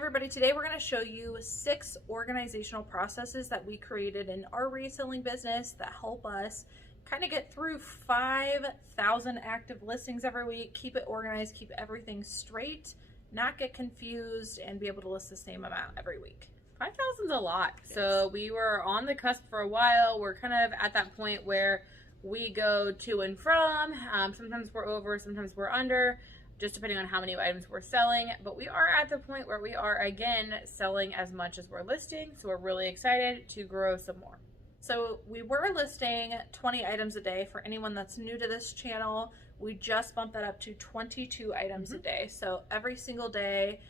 everybody, today we're going to show you 6 organizational processes that we created in our reselling business that help us kind of get through 5,000 active listings every week, keep it organized, keep everything straight, not get confused, and be able to list the same amount every week. 5,000 is a lot. Yes. So we were on the cusp for a while. We're kind of at that point where we go to and from. Sometimes we're over, sometimes we're under, just depending on how many items we're selling. But we are at the point where we are, again, selling as much as we're listing. So we're really excited to grow some more. So we were listing 20 items a day. For anyone that's new to this channel, we just bumped that up to 22 items a day. So every single day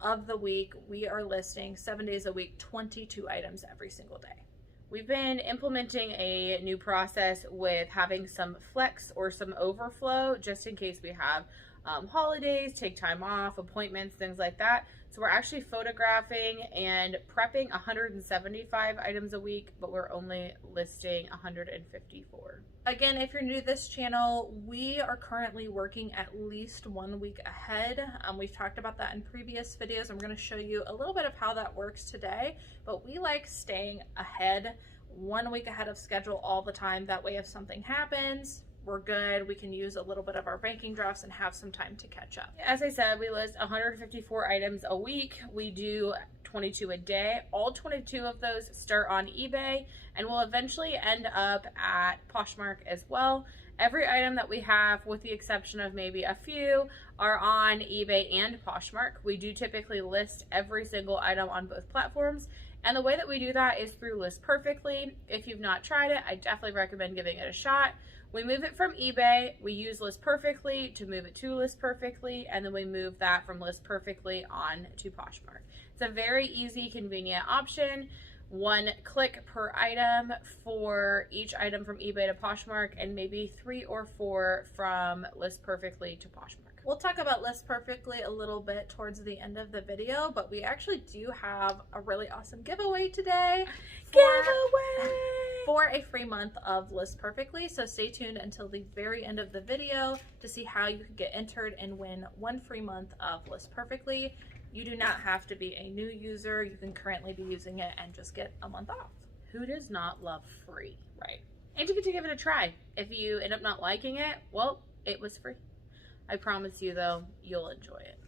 of the week, we are listing 7 days a week, 22 items every single day. We've been implementing a new process with having some flex or some overflow just in case we have holidays, take time off, appointments, things like that. So we're actually photographing and prepping 175 items a week, but we're only listing 154. Again, if you're new to this channel, we are currently working at least 1 week ahead. We've talked about that in previous videos. I'm going to show you a little bit of how that works today, but we like staying ahead, 1 week ahead of schedule all the time. That way, if something happens, we're good. We can use a little bit of our banking drafts and have some time to catch up. As I said, we list 154 items a week. We do 22 a day. All 22 of those start on eBay and will eventually end up at Poshmark as well. Every item that we have, with the exception of maybe a few, are on eBay and Poshmark. We do typically list every single item on both platforms. And the way that we do that is through List Perfectly. If you've not tried it, I definitely recommend giving it a shot. We move it from eBay, we use List Perfectly to move it to List Perfectly, and then we move that from List Perfectly on to Poshmark. It's a very easy, convenient option. 1 click per item for each item from eBay to Poshmark, and maybe 3 or 4 from List Perfectly to Poshmark. We'll talk about List Perfectly a little bit towards the end of the video, but we actually do have a really awesome giveaway today. For a free month of List Perfectly. So stay tuned until the very end of the video to see how you can get entered and win 1 free month of List Perfectly. You do not have to be a new user. You can currently be using it and just get a month off. Who does not love free? Right. And you get to give it a try. If you end up not liking it, well, it was free. I promise you though, you'll enjoy it.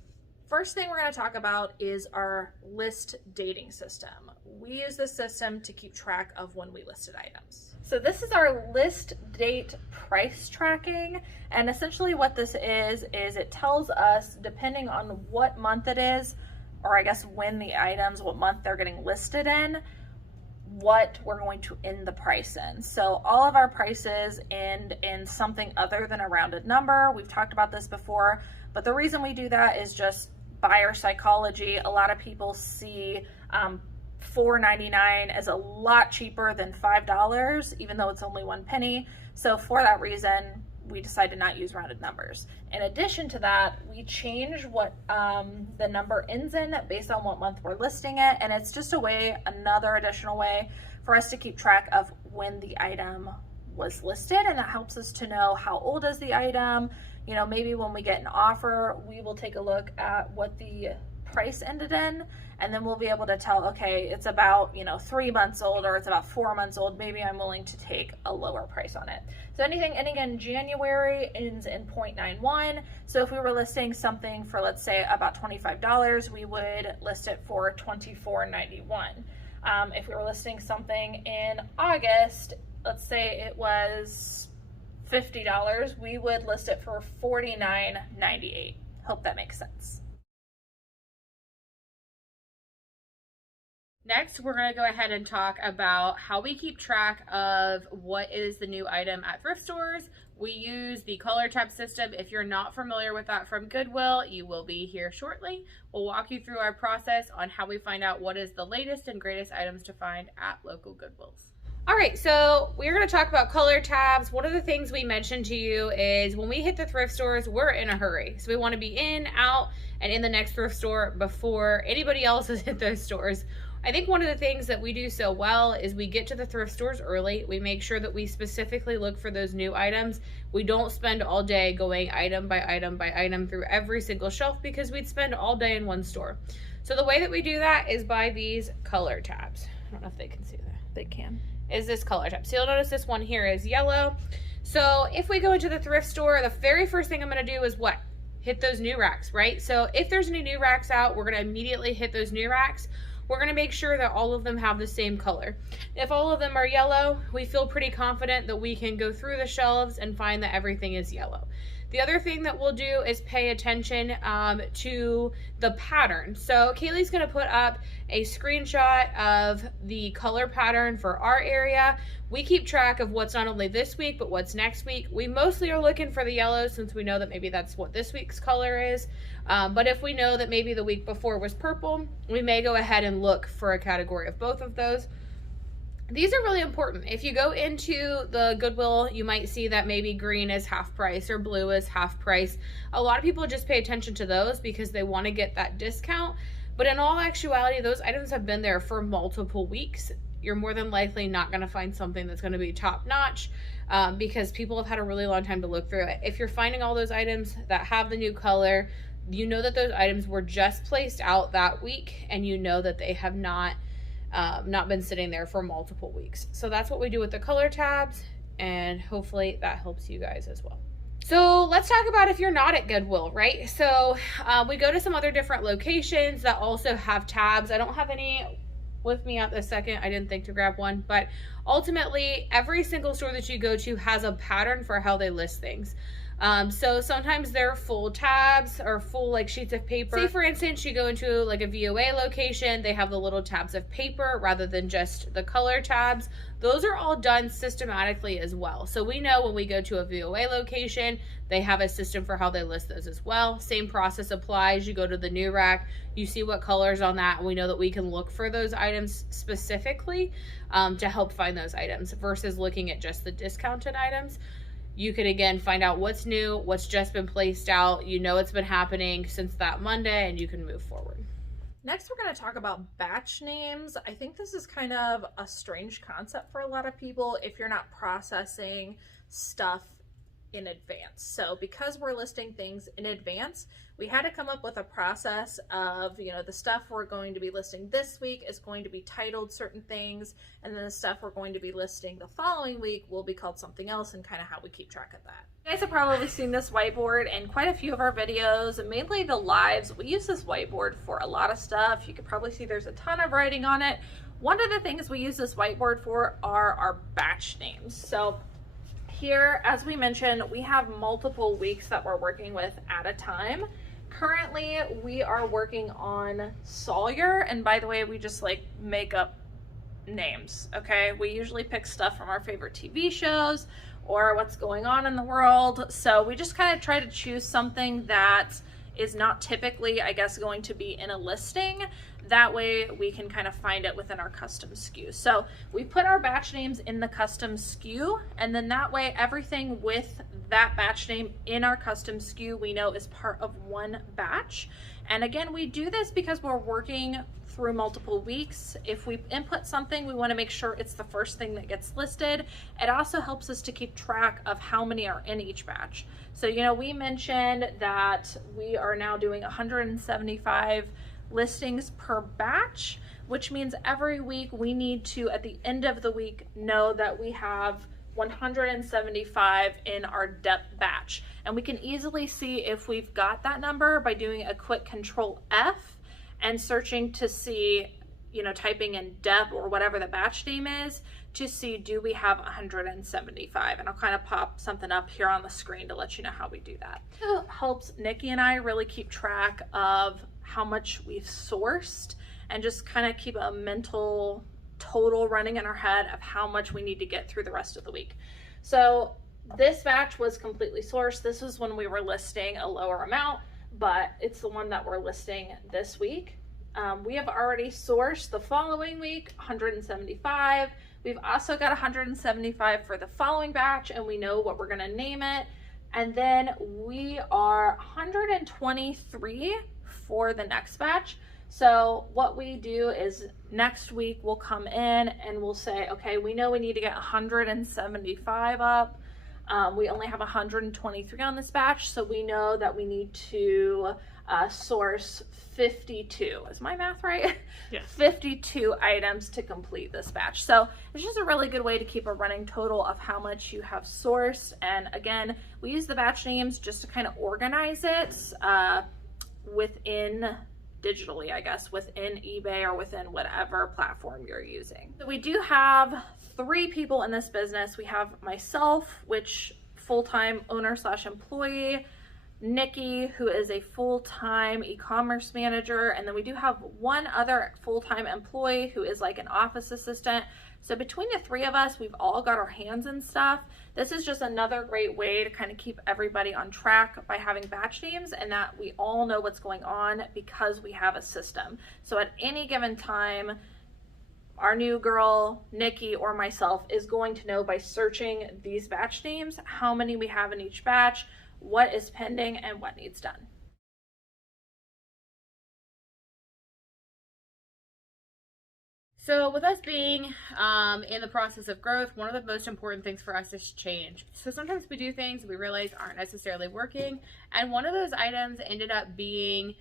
First thing we're going to talk about is our list dating system. We use this system to keep track of when we listed items. So this is our list date price tracking. And essentially what this is it tells us, depending on what month it is, or I guess when the items, what month they're getting listed in, what we're going to end the price in. So all of our prices end in something other than a rounded number. We've talked about this before, but the reason we do that is just buyer psychology. A lot of people see $4.99 as a lot cheaper than $5, even though it's only 1 penny. So for that reason, we decide to not use rounded numbers. In addition to that, we change what the number ends in based on what month we're listing it. And it's just a way, another additional way for us to keep track of when the item was listed. And that helps us to know how old is the item. You know, maybe when we get an offer, we will take a look at what the price ended in, and then we'll be able to tell, okay, it's about, 3 months old, or it's about 4 months old. Maybe I'm willing to take a lower price on it. So anything ending in January ends in 0.91. So if we were listing something for, let's say, about $25, we would list it for $24.91. If we were listing something in August, let's say it was $50, we would list it for $49.98. Hope that makes sense. Next, we're going to go ahead and talk about how we keep track of what is the new item at thrift stores. We use the color tab system. If you're not familiar with that from Goodwill, you will be here shortly. We'll walk you through our process on how we find out what is the latest and greatest items to find at local Goodwills. All right, so we're going to talk about color tabs. One of the things we mentioned to you is when we hit the thrift stores, we're in a hurry. So we want to be in, out, and in the next thrift store before anybody else has hit those stores. I think one of the things that we do so well is we get to the thrift stores early. We make sure that we specifically look for those new items. We don't spend all day going item by item by item through every single shelf because we'd spend all day in one store. So the way that we do that is by these color tabs. I don't know if they can see that. They can. Is this color tab. So you'll notice this one here is yellow. So if we go into the thrift store, the very first thing I'm going to do is what? Hit those new racks, right? So if there's any new racks out, we're going to immediately hit those new racks. We're going to make sure that all of them have the same color. If all of them are yellow, we feel pretty confident that we can go through the shelves and find that everything is yellow. The other thing that we'll do is pay attention to the pattern. So Cayley's going to put up a screenshot of the color pattern for our area. We keep track of what's not only this week, but what's next week. We mostly are looking for the yellow since we know that maybe that's what this week's color is. But if we know that maybe the week before was purple, we may go ahead and look for a category of both of those. These are really important. If you go into the Goodwill, you might see that maybe green is half price or blue is half price. A lot of people just pay attention to those because they want to get that discount. But in all actuality, those items have been there for multiple weeks. You're more than likely not going to find something that's going to be top notch because people have had a really long time to look through it. If you're finding all those items that have the new color, you know that those items were just placed out that week and you know that they have not been sitting there for multiple weeks. So that's what we do with the color tabs, and hopefully that helps you guys as well. So let's talk about if you're not at Goodwill, right? So we go to some other different locations that also have tabs. I don't have any with me at this second. I didn't think to grab one, but ultimately every single store that you go to has a pattern for how they list things. So sometimes they're full tabs or full like sheets of paper. Say for instance, you go into like a VOA location, they have the little tabs of paper rather than just the color tabs. Those are all done systematically as well. So we know when we go to a VOA location, they have a system for how they list those as well. Same process applies. You go to the new rack, you see what colors on that, and we know that we can look for those items specifically to help find those items versus looking at just the discounted items. You could again find out what's new, what's just been placed out. You know it's been happening since that Monday, and you can move forward. Next, we're going to talk about batch names. I think this is kind of a strange concept for a lot of people if you're not processing stuff in advance. So because we're listing things in advance, we had to come up with a process of, you know, the stuff we're going to be listing this week is going to be titled certain things, and then the stuff we're going to be listing the following week will be called something else, and kind of how we keep track of that. You guys have probably seen this whiteboard in quite a few of our videos, and mainly the lives. We use this whiteboard for a lot of stuff. You can probably see there's a ton of writing on it. One of the things we use this whiteboard for are our batch names. So here, as we mentioned, we have multiple weeks that we're working with at a time. Currently, we are working on Sawyer, and by the way, we just like make up names, okay? We usually pick stuff from our favorite TV shows or what's going on in the world. So we just kind of try to choose something that is not typically, I guess, going to be in a listing. That way we can kind of find it within our custom SKU. So we put our batch names in the custom SKU, and then that way everything with that batch name in our custom SKU we know is part of one batch. And again, we do this because we're working through multiple weeks. If we input something, we want to make sure it's the first thing that gets listed. It also helps us to keep track of how many are in each batch. So, you know, we mentioned that we are now doing 175 listings per batch, which means every week we need to, at the end of the week, know that we have 175 in our depth batch. And we can easily see if we've got that number by doing a quick Control F and searching to see, you know, typing in depth or whatever the batch name is to see, do we have 175? And I'll kind of pop something up here on the screen to let you know how we do that. It helps Nikki and I really keep track of how much we've sourced and just kind of keep a mental total running in our head of how much we need to get through the rest of the week. So this batch was completely sourced. This was when we were listing a lower amount, but it's the one that we're listing this week. We have already sourced the following week 175. We've also got 175 for the following batch, and we know what we're going to name it. And then we are 123 for the next batch. So what we do is next week we'll come in and we'll say, okay, we know we need to get 175 up. We only have 123 on this batch, so we know that we need to source 52. Is my math right? Yes. 52 items to complete this batch. So it's just a really good way to keep a running total of how much you have sourced. And again, we use the batch names just to kind of organize it within digitally, I guess, within eBay or within whatever platform you're using. So we do have 3 people in this business. We have myself, which full-time owner / employee, Nikki, who is a full-time e-commerce manager, and then we do have one other full-time employee who is like an office assistant. So between the 3 of us, we've all got our hands in stuff. This is just another great way to kind of keep everybody on track by having batch names, and that we all know what's going on because we have a system. So at any given time, our new girl, Nikki, or myself is going to know by searching these batch names how many we have in each batch, what is pending, and what needs done. So with us being in the process of growth, one of the most important things for us is change. So sometimes we do things we realize aren't necessarily working, and one of those items ended up being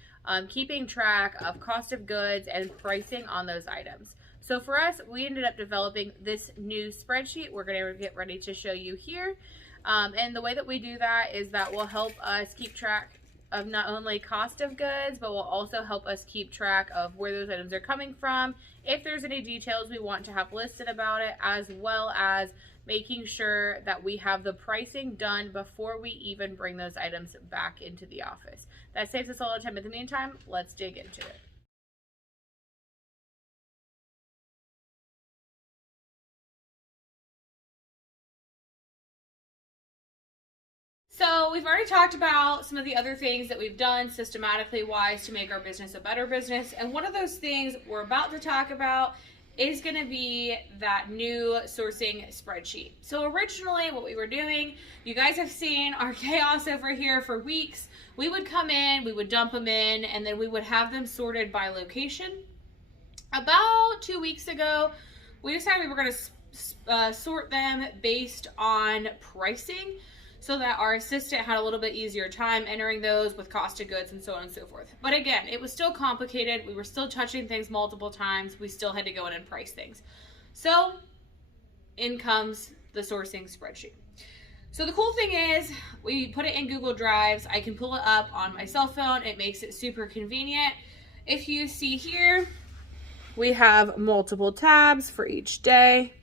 keeping track of cost of goods and pricing on those items. So for us, we ended up developing this new spreadsheet we're going to get ready to show you here. And the way that we do that is that will help us keep track of not only cost of goods, but will also help us keep track of where those items are coming from, if there's any details we want to have listed about it, as well as making sure that we have the pricing done before we even bring those items back into the office. That saves us a lot of time. In the meantime, let's dig into it. So we've already talked about some of the other things that we've done systematically wise to make our business a better business. And one of those things we're about to talk about is going to be that new sourcing spreadsheet. So originally what we were doing, you guys have seen our chaos over here for weeks. We would come in, we would dump them in, and then we would have them sorted by location. About 2 weeks ago, we decided we were going to sort them based on pricing, so that our assistant had a little bit easier time entering those with cost of goods and so on and so forth. But again, it was still complicated. We were still touching things multiple times. We still had to go in and price things. So in comes the sourcing spreadsheet. So the cool thing is we put it in Google Drives. I can pull it up on my cell phone. It makes it super convenient. If you see here, we have multiple tabs for each day.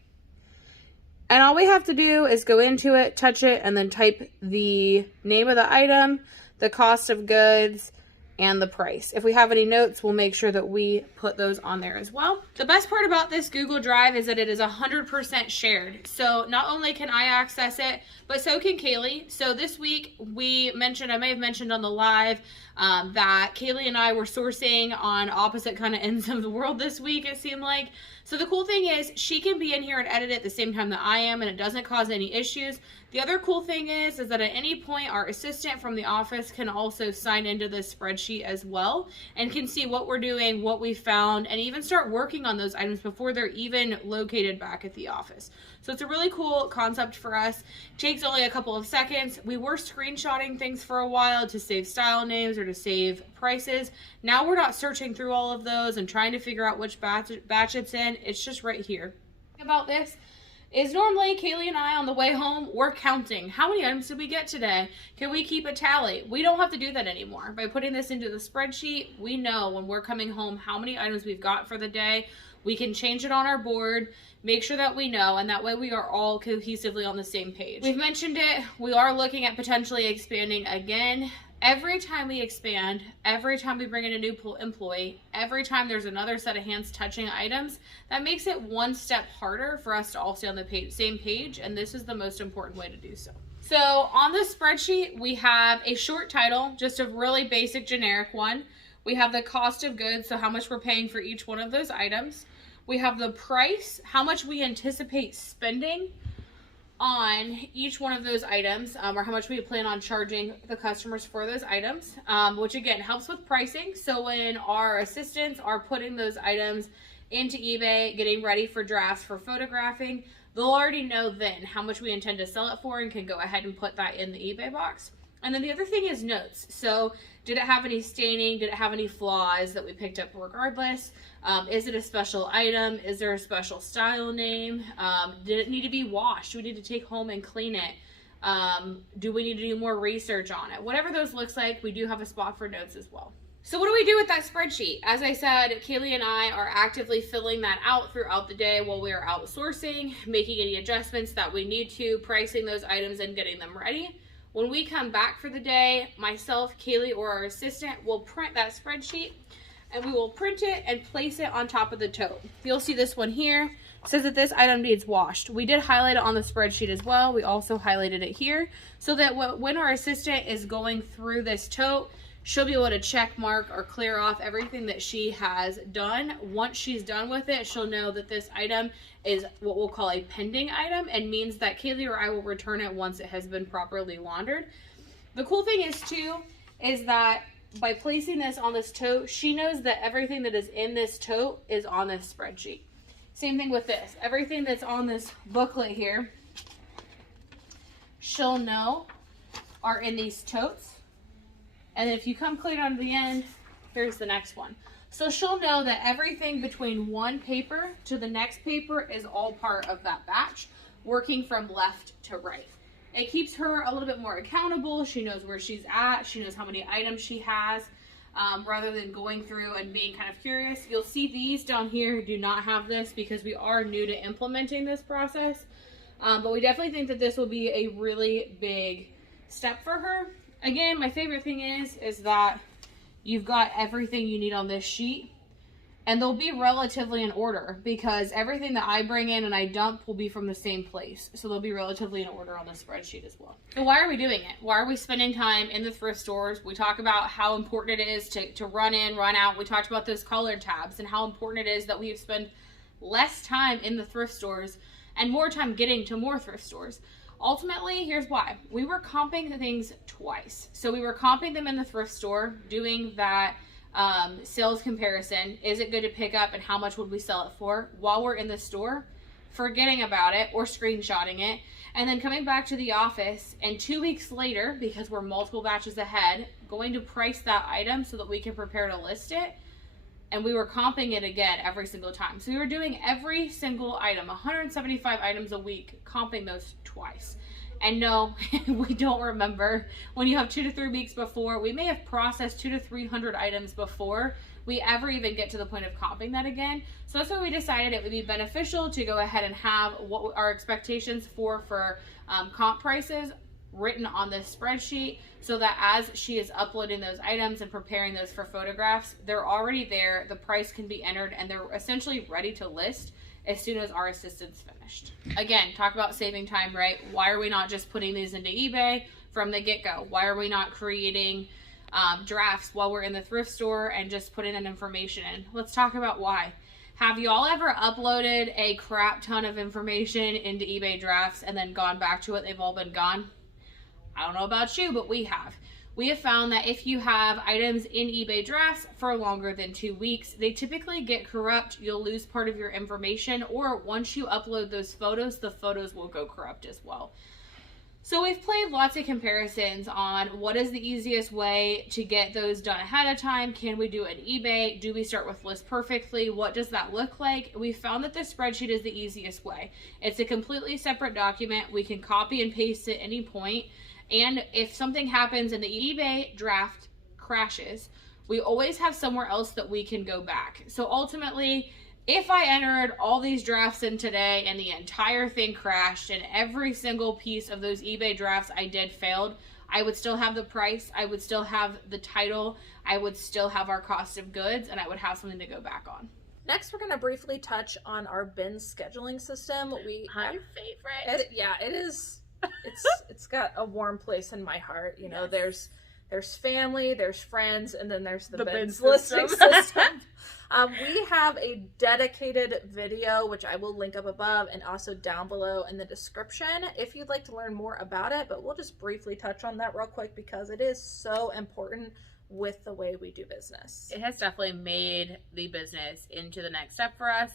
And all we have to do is go into it, touch it, and then type the name of the item, the cost of goods, and the price. If we have any notes, we'll make sure that we put those on there as well. The best part about this Google Drive is that it is 100% shared. So not only can I access it, but so can Cayley. So this week we mentioned, I may have mentioned on the live, that Cayley and I were sourcing on opposite kind of ends of the world this week, it seemed like. So the cool thing is she can be in here and edit it at the same time that I am, and it doesn't cause any issues. The other cool thing is that at any point our assistant from the office can also sign into this spreadsheet as well and can see what we're doing, what we found, and even start working on those items before they're even located back at the office. So it's a really cool concept for us. It takes only a couple of seconds. We were screenshotting things for a while to save style names or to save prices. Now we're not searching through all of those and trying to figure out which batch it's in. It's just right here. About this is normally Cayley and I on the way home, we're counting. How many items did we get today? Can we keep a tally? We don't have to do that anymore. By putting this into the spreadsheet, we know when we're coming home how many items we've got for the day. We can change it on our board, make sure that we know, and that way we are all cohesively on the same page. We've mentioned it, we are looking at potentially expanding again. Every time we expand, every time we bring in a new employee, every time there's another set of hands touching items, that makes it one step harder for us to all stay on the same page, and this is the most important way to do so. So on the spreadsheet, we have a short title, just a really basic generic one. We have the cost of goods, so how much we're paying for each one of those items. We have the price, how much we anticipate spending on each one of those items, or how much we plan on charging the customers for those items, which again helps with pricing. So when our assistants are putting those items into eBay, getting ready for drafts for photographing, they'll already know then how much we intend to sell it for and can go ahead and put that in the eBay box. And then the other thing is notes. So did it have any staining? Did it have any flaws that we picked up regardless? Is it a special item? Is there a special style name? Did it need to be washed? Do we need to take home and clean it? Do we need to do more research on it? Whatever those looks like, we do have a spot for notes as well. So what do we do with that spreadsheet? As I said, Cayley and I are actively filling that out throughout the day while we are outsourcing, making any adjustments that we need to, pricing those items and getting them ready. When we come back for the day, myself, Cayley, or our assistant will print that spreadsheet, and we will print it and place it on top of the tote. You'll see this one here. It says that this item needs washed. We did highlight it on the spreadsheet as well. We also highlighted it here so that when our assistant is going through this tote, she'll be able to check mark or clear off everything that she has done. Once she's done with it, she'll know that this item is what we'll call a pending item and means that Cayley or I will return it once it has been properly laundered. The cool thing is too, is that by placing this on this tote, she knows that everything that is in this tote is on this spreadsheet. Same thing with this. Everything that's on this booklet here, she'll know are in these totes. And if you come clear down to the end, here's the next one. So she'll know that everything between one paper to the next paper is all part of that batch, working from left to right. It keeps her a little bit more accountable. She knows where she's at. She knows how many items she has, rather than going through and being kind of curious. You'll see these down here do not have this because we are new to implementing this process. But we definitely think that this will be a really big step for her. Again, my favorite thing is that you've got everything you need on this sheet, and they'll be relatively in order because everything that I bring in and I dump will be from the same place. So they'll be relatively in order on the spreadsheet as well. So why are we doing it? Why are we spending time in the thrift stores? We talk about how important it is to run in, run out. We talked about those colored tabs and how important it is that we spend less time in the thrift stores and more time getting to more thrift stores. Ultimately, here's why. We were comping the things twice. So we were comping them in the thrift store, doing that sales comparison. Is it good to pick up and how much would we sell it for while we're in the store, forgetting about it or screenshotting it, and then coming back to the office and 2 weeks later, because we're multiple batches ahead, going to price that item so that we can prepare to list it. And we were comping it again every single time. So we were doing every single item, 175 items a week, comping those twice. And no, we don't remember when you have 2 to 3 weeks before. We may have processed 200 to 300 items before we ever even get to the point of comping that again. So that's why we decided it would be beneficial to go ahead and have what our expectations for comp prices written on this spreadsheet, so that as she is uploading those items and preparing those for photographs, they're already there, the price can be entered, and they're essentially ready to list as soon as our assistant's finished. Again, talk about saving time, right? Why are we not just putting these into eBay from the get-go? Why are we not creating drafts while we're in the thrift store and just putting that information in? Let's talk about why. Have y'all ever uploaded a crap ton of information into eBay drafts and then gone back to it? They've all been gone. I don't know about you, but we have. We have found that if you have items in eBay drafts for longer than 2 weeks, they typically get corrupt. You'll lose part of your information, or once you upload those photos, the photos will go corrupt as well. So we've played lots of comparisons on what is the easiest way to get those done ahead of time. Can we do it in eBay? Do we start with List Perfectly? What does that look like? We found that this spreadsheet is the easiest way. It's a completely separate document. We can copy and paste at any point. And if something happens and the eBay draft crashes, we always have somewhere else that we can go back. So ultimately, if I entered all these drafts in today and the entire thing crashed and every single piece of those eBay drafts I did failed, I would still have the price, I would still have the title, I would still have our cost of goods, and I would have something to go back on. Next, we're going to briefly touch on our bin scheduling system. My favorite. It is. It's got a warm place in my heart. You know, there's family, there's friends, and then there's the bin listing system. We have a dedicated video, which I will link up above and also down below in the description if you'd like to learn more about it, but we'll just briefly touch on that real quick because it is so important with the way we do business. It has definitely made the business into the next step for us,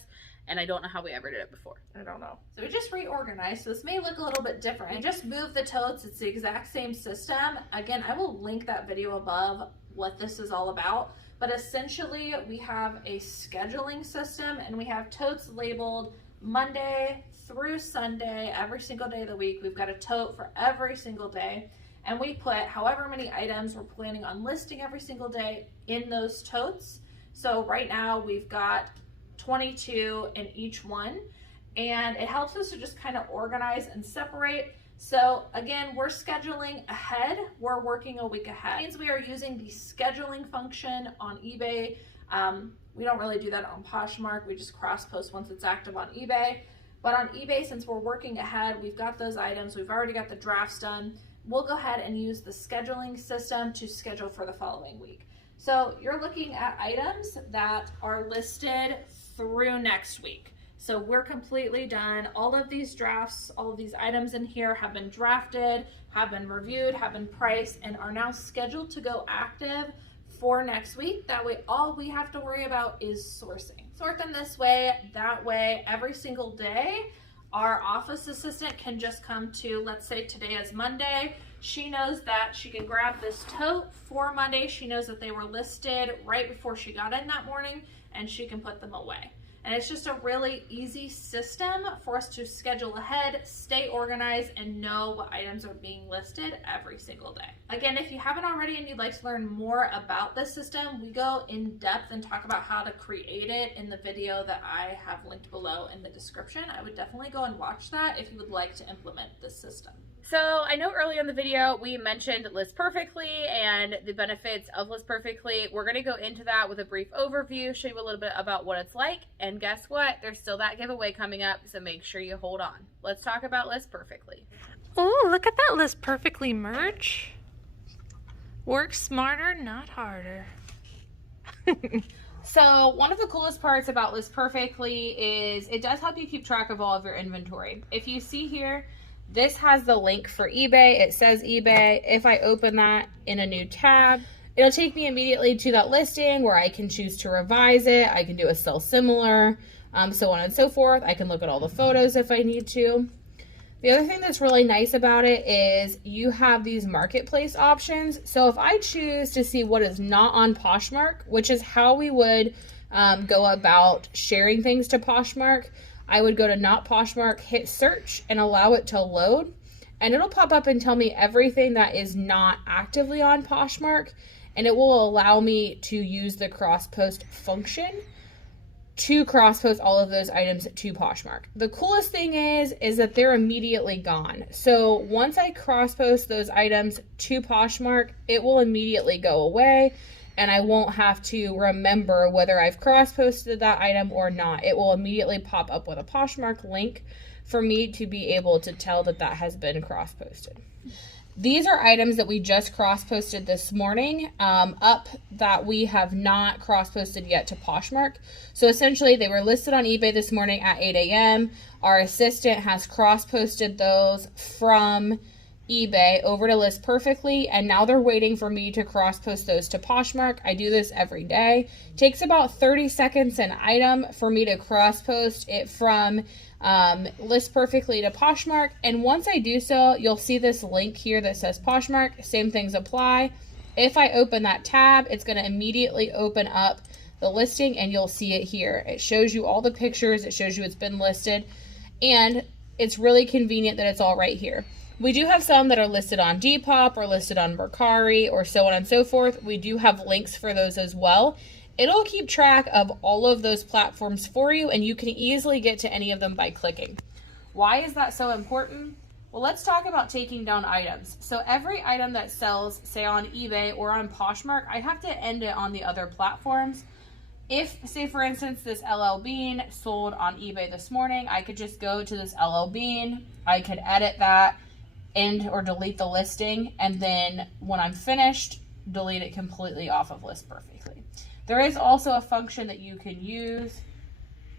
and I don't know how we ever did it before. I don't know. So we just reorganized, so this may look a little bit different. I just moved the totes. It's the exact same system. Again, I will link that video above what this is all about. But essentially, we have a scheduling system, and we have totes labeled Monday through Sunday, every single day of the week. We've got a tote for every single day, and we put however many items we're planning on listing every single day in those totes. So right now, we've got 22 in each one, and it helps us to just kind of organize and separate. So again, we're scheduling ahead. We're working a week ahead. It means we are using the scheduling function on eBay. We don't really do that on Poshmark. We just cross post once it's active on eBay. But on eBay, since we're working ahead, we've got those items. We've already got the drafts done. We'll go ahead and use the scheduling system to schedule for the following week. So you're looking at items that are listed through next week. So we're completely done. All of these drafts, all of these items in here have been drafted, have been reviewed, have been priced, and are now scheduled to go active for next week. That way, all we have to worry about is sourcing. Sort them this way, that way, every single day, our office assistant can just come to, let's say today is Monday. She knows that she can grab this tote for Monday. She knows that they were listed right before she got in that morning, and she can put them away. And it's just a really easy system for us to schedule ahead, stay organized, and know what items are being listed every single day. Again, if you haven't already and you'd like to learn more about this system, we go in depth and talk about how to create it in the video that I have linked below in the description. I would definitely go and watch that if you would like to implement this system. So I know earlier in the video we mentioned List Perfectly and the benefits of List Perfectly. We're going to go into that with a brief overview, show you a little bit about what it's like, and guess what? There's still that giveaway coming up, so make sure you hold on. Let's talk about List Perfectly. Oh, look at that List Perfectly merch. Work smarter, not harder. So one of the coolest parts about List Perfectly is it does help you keep track of all of your inventory. If you see here, this has the link for eBay. It says eBay. If I open that in a new tab, it'll take me immediately to that listing where I can choose to revise it. I can do a sell similar, so on and so forth. I can look at all the photos if I need to. The other thing that's really nice about it is you have these marketplace options. So if I choose to see what is not on Poshmark, which is how we would go about sharing things to Poshmark, I would go to Not Poshmark, hit search, and allow it to load. And it'll pop up and tell me everything that is not actively on Poshmark. And it will allow me to use the cross-post function to cross-post all of those items to Poshmark. The coolest thing is that they're immediately gone. So once I cross-post those items to Poshmark, it will immediately go away. And I won't have to remember whether I've cross-posted that item or not. It will immediately pop up with a Poshmark link for me to be able to tell that that has been cross-posted. These are items that we just cross-posted this morning, up that we have not cross-posted yet to Poshmark. So essentially, they were listed on eBay this morning at 8 a.m. Our assistant has cross-posted those from eBay over to List Perfectly, and now they're waiting for me to cross-post those to Poshmark. I do this every day. It takes about 30 seconds an item for me to cross-post it from List Perfectly to Poshmark, and once I do so, you'll see this link here that says Poshmark. Same things apply. If I open that tab, it's going to immediately open up the listing, and you'll see it here. It shows you all the pictures. It shows you it's been listed, and it's really convenient that it's all right here. We do have some that are listed on Depop or listed on Mercari or so on and so forth. We do have links for those as well. It'll keep track of all of those platforms for you, and you can easily get to any of them by clicking. Why is that so important? Well, let's talk about taking down items. So every item that sells, say on eBay or on Poshmark, I have to end it on the other platforms. If, say for instance, this LL Bean sold on eBay this morning, I could just go to this LL Bean, I could edit that, end or delete the listing, and then when I'm finished, delete it completely off of List Perfectly. There is also a function that you can use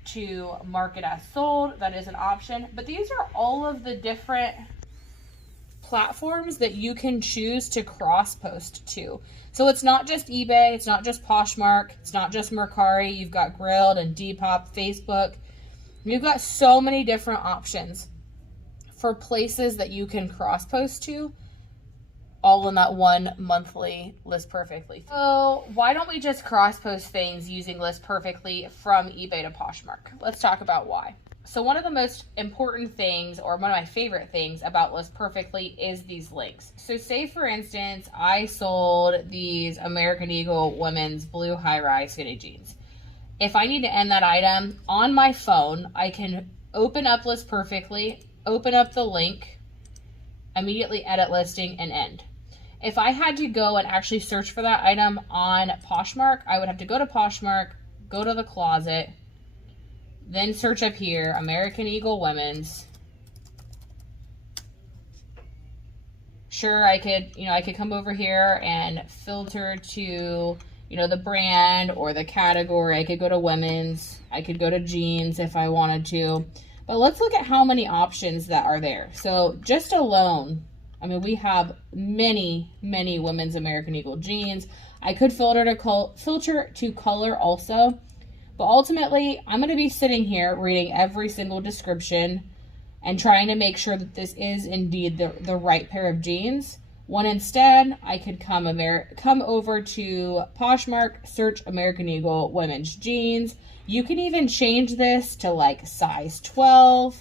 to mark it as sold. That is an option. But these are all of the different platforms that you can choose to cross post to. So it's not just eBay, it's not just Poshmark, it's not just Mercari. You've got Grilled and Depop, Facebook. You've got so many different options for places that you can cross post to, all in that one monthly List Perfectly. So why don't we just cross post things using List Perfectly from eBay to Poshmark? Let's talk about why. So one of the most important things, or one of my favorite things about List Perfectly is these links. So say for instance, I sold these American Eagle women's blue high-rise skinny jeans. If I need to end that item on my phone, I can open up List Perfectly, open up the link, immediately edit listing, and end. If I had to go and actually search for that item on Poshmark, I would have to go to Poshmark, go to the closet, then search up here, American Eagle women's. Sure, I could come over here and filter to, the brand or the category. I could go to women's. I could go to jeans if I wanted to. But let's look at how many options that are there. So just alone, we have many, many women's American Eagle jeans. I could filter to color also. But ultimately, I'm going to be sitting here reading every single description and trying to make sure that this is indeed the right pair of jeans. When instead, I could come over to Poshmark, search American Eagle women's jeans. You can even change this to like size 12.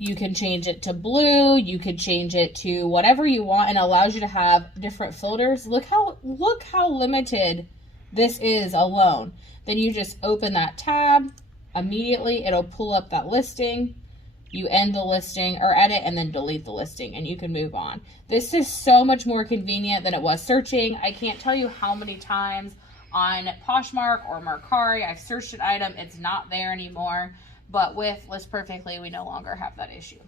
You can change it to blue. You could change it to whatever you want, and it allows you to have different filters. Look how limited this is alone. Then you just open that tab. Immediately, it'll pull up that listing. You end the listing or edit and then delete the listing, and you can move on. This is so much more convenient than it was searching. I can't tell you how many times on Poshmark or Mercari I've searched an item, it's not there anymore. But with List Perfectly, we no longer have that issue.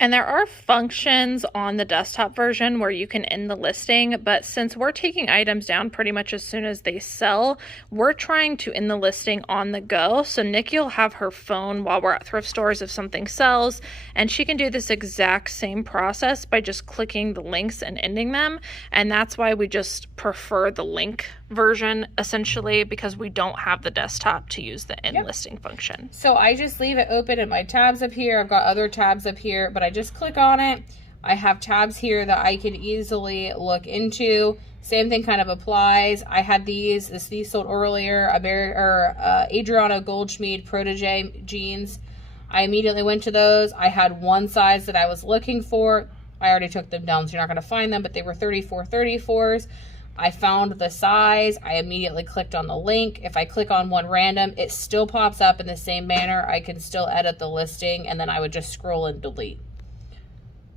And there are functions on the desktop version where you can end the listing, but since we're taking items down pretty much as soon as they sell, we're trying to end the listing on the go. So Nikki will have her phone while we're at thrift stores if something sells, and she can do this exact same process by just clicking the links and ending them. And that's why we just prefer the link version, essentially, because we don't have the desktop to use the end listing function. So I just leave it open in my tabs up here. I've got other tabs up here, but I just click on it. I have tabs here that I can easily look into. Same thing kind of applies. I had these sold earlier, Adriano Goldschmied Protege jeans. I immediately went to those. I had one size that I was looking for. I already took them down, so you're not going to find them, but they were 34-34s. I found the size. I immediately clicked on the link. If I click on one random, it still pops up in the same manner. I can still edit the listing, and then I would just scroll and delete.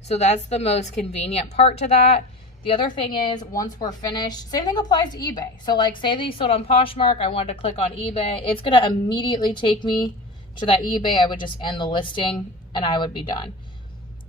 So that's the most convenient part to that. The other thing is, once we're finished, same thing applies to eBay. So like, say these sold on Poshmark, I wanted to click on eBay. It's going to immediately take me to that eBay. I would just end the listing, and I would be done.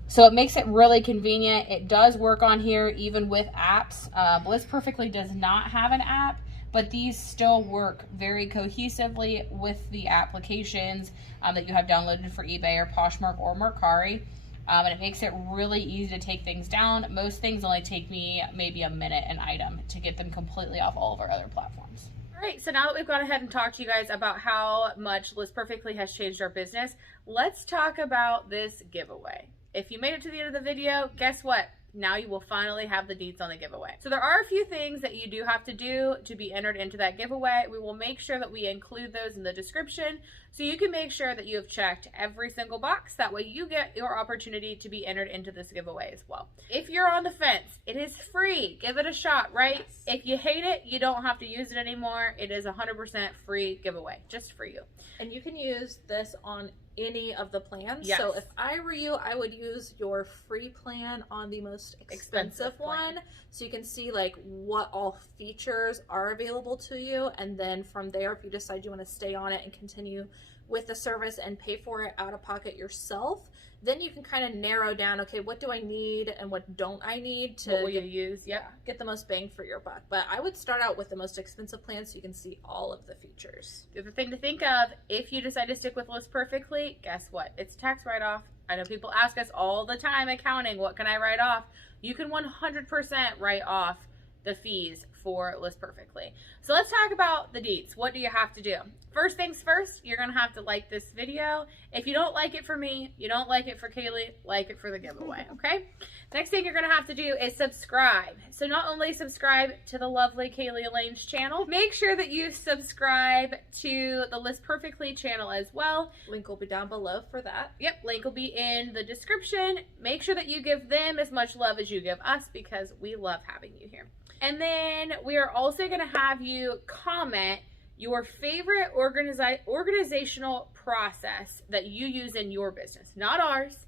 So it makes it really convenient. It does work on here even with apps. List Perfectly does not have an app, but these still work very cohesively with the applications that you have downloaded for eBay or Poshmark or Mercari. And it makes it really easy to take things down. Most things only take me maybe a minute an item to get them completely off all of our other platforms. All right, so now that we've gone ahead and talked to you guys about how much List Perfectly has changed our business, let's talk about this giveaway. If you made it to the end of the video, guess what? Now you will finally have the deets on the giveaway. So there are a few things that you do have to do to be entered into that giveaway. We will make sure that we include those in the description so you can make sure that you have checked every single box. That way you get your opportunity to be entered into this giveaway as well. If you're on the fence, it is free. Give it a shot, right? Yes. If you hate it, you don't have to use it anymore. It is 100% free giveaway, just for you. And you can use this on any of the plans. Yes. So if I were you, I would use your free plan on the most expensive one, so you can see like what all features are available to you, and then from there, if you decide you want to stay on it and continue with the service and pay for it out of pocket yourself, then you can kind of narrow down, okay, what do I need and what don't I need to what will you use? get the most bang for your buck. But I would start out with the most expensive plan so you can see all of the features. The other thing to think of, if you decide to stick with List Perfectly, guess what? It's tax write-off. I know people ask us all the time, accounting, what can I write off? You can 100% write off the fees for List Perfectly. So let's talk about the deets. What do you have to do? First things first, you're gonna have to like this video. If you don't like it for me, you don't like it for Cayley, like it for the giveaway, okay? Next thing you're gonna have to do is subscribe. So not only subscribe to the lovely Cayley Elaine's channel, make sure that you subscribe to the List Perfectly channel as well. Link will be down below for that. Yep, link will be in the description. Make sure that you give them as much love as you give us because we love having you here. And then we are also going to have you comment your favorite organizational process that you use in your business, not ours.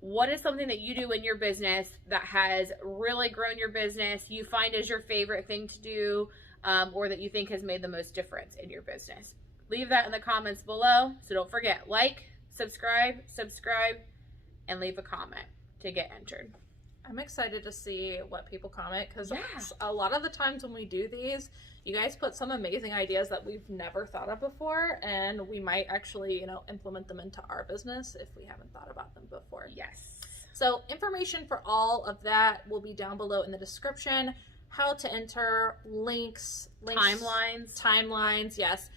What is something that you do in your business that has really grown your business, you find is your favorite thing to do, or that you think has made the most difference in your business? Leave that in the comments below. So don't forget, like, subscribe, and leave a comment to get entered. I'm excited to see what people comment because a lot of the times when we do these, you guys put some amazing ideas that we've never thought of before, and we might actually, implement them into our business if we haven't thought about them before. Yes. So information for all of that will be down below in the description. How to enter, links, timelines, yes.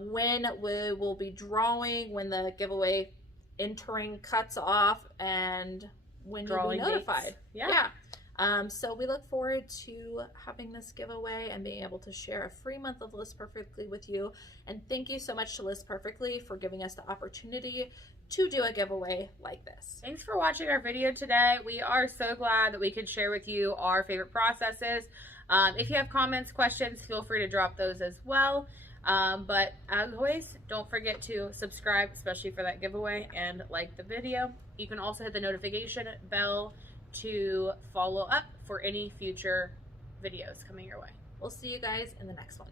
When we will be drawing, when the giveaway entering cuts off, and when you'll be notified. Yeah. So we look forward to having this giveaway and being able to share a free month of List Perfectly with you. And thank you so much to List Perfectly for giving us the opportunity to do a giveaway like this. Thanks for watching our video today. We are so glad that we could share with you our favorite processes. If you have comments, questions, feel free to drop those as well. But as always, don't forget to subscribe, especially for that giveaway, and like the video. You can also hit the notification bell to follow up for any future videos coming your way. We'll see you guys in the next one.